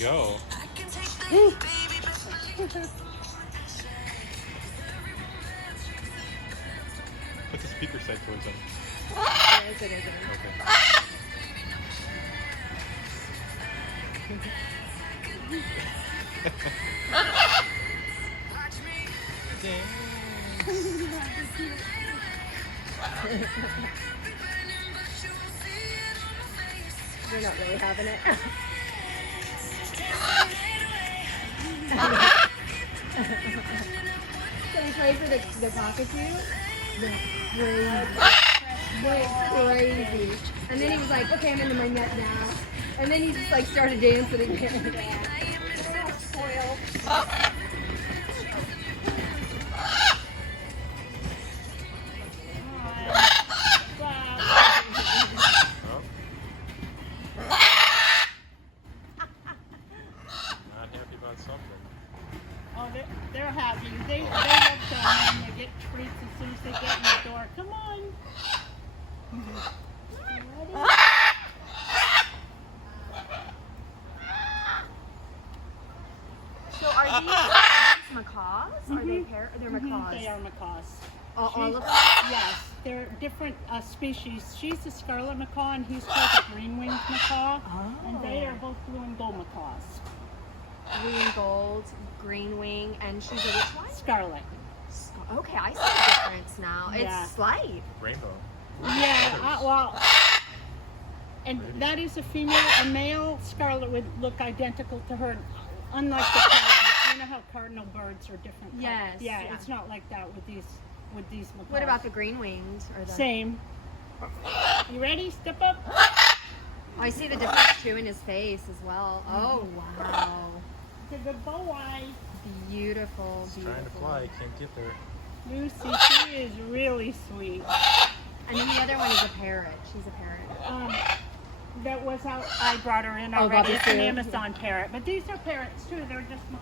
go. Put the speaker side towards him. Yes, it is. You're not really having it. So he's ready for the cockatoo? Crazy. And then he was like, okay, I'm into my net now. And then he just like started dancing again. Not happy about something. Oh, they're happy. They love coming. They get treats as soon as they get in the door. Come on. So are these macaws? Are they they're macaws? They are macaws. All of them? Yes, they're different species. She's a scarlet macaw and he's called a green-winged macaw. Oh. And they are both blue and gold macaws. Blue and gold, green wing, and she's a which one? Scarlet. Okay, I see the difference now. Yeah. It's slight. Rainbow. Yeah, well, and that is a female. A male scarlet would look identical to her, unlike the cardinal. You know how cardinal birds are different. Yes. Yeah, Yeah. it's not like that with these macaws. What about the green winged or the? Same. You ready? Step up. Oh, I see the difference too in his face as well. Oh wow. It's a good boy. Beautiful, He's beautiful. trying to fly, can't get there. Lucy, she is really sweet. And then the other one is a parrot. She's a parrot. That was how I brought her in Oh, already. got It's the an two. Amazon parrot. But these are parrots too. They're just macaws.